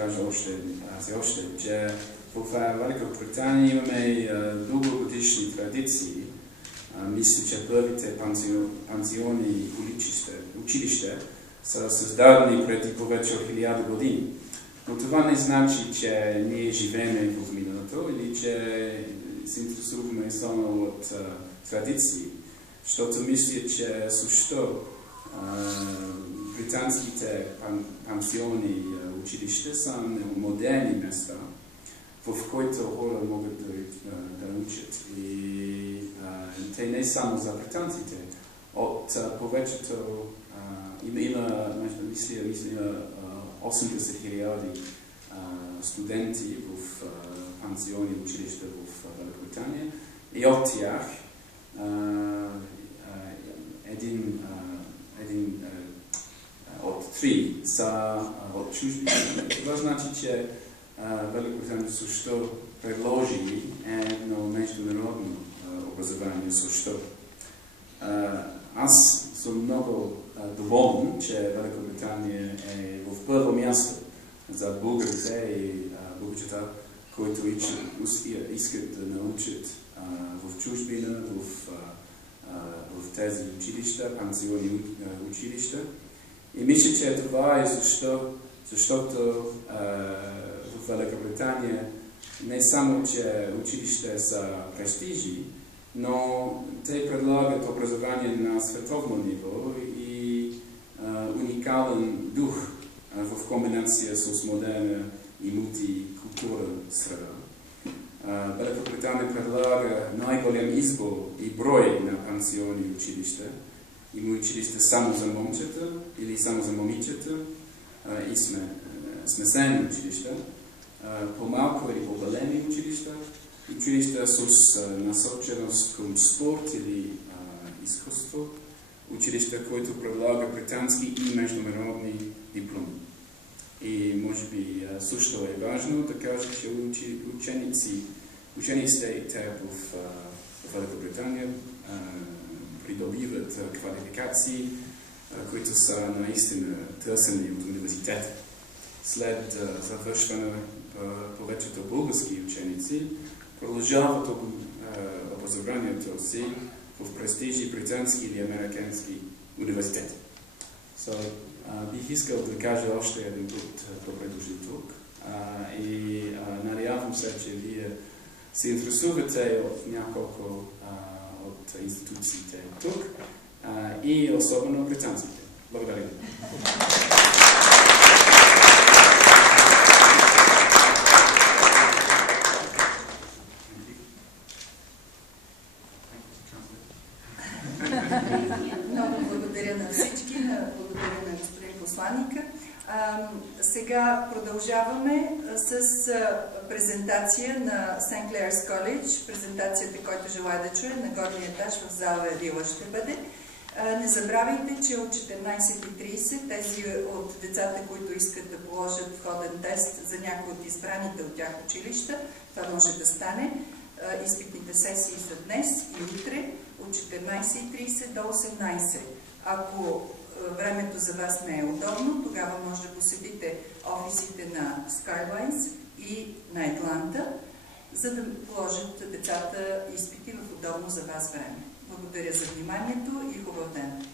кажа още, че в Великобритания имаме дългогодишни традиции. Мисля, че първите пансиони и училища са създадени преди повече от 1000 години. Но това не значи, че ние живеем в миналото или че се интересуваме само от традиции. Защото мисля, че също британските пансиони и училища са модерни места, в които хора могат да учат. И те не само за британците. От повечето има 80 000 студенти в пансиони и училища в Великобритания. И от тях един от 3 са от чужбина. Това значи, че Великобритания също предложи едно международно образование също. Аз съм много доволен, че Великобритания е в първо място за българите и българчета, които искат да научат в чужбина, в тези училища, пансионни училища. И мисля, че това е защото в Великобритания не само, че училища са престижи, но те предлагат образование на световно ниво и уникален дух в комбинация с модерна и мултикултурна среда. Великобритания предлага най-голям избор и брой на пансиони и училища. Има училища само за момчета или само за момичета и смесени училища, по-малко или по-големи училища, училища с насоченост към спорт или изкуство, училища, които предлагат британски и международни дипломи. И може би също е важно да кажа, че учениците в Великобритания придобиват квалификации, които са наистина търсени от университета. След завършване повечето български ученици продължават образованието си в престижни британски или американски университети. Бих искал да кажа още един път добре дошли тук и надявам се, че вие се интересувате от няколко от институциите тук и особено британските. Благодаря. Много благодаря на всички, благодаря на господин посланника. Сега продължаваме с презентация на St. Clair's College. Презентацията, който желая да чуе, на горния етаж в зала Вила ще бъде. Не забравяйте, че от 14:30 тези от децата, които искат да положат входен тест за някои от избраните от тях училища, това може да стане. Изпитните сесии са днес и утре от 14:30 до 18. Ако времето за вас не е удобно, тогава може да посетите офисите на Skylines и на Атланта, за да положат децата изпити в удобно за вас време. Благодаря за вниманието и хубав ден!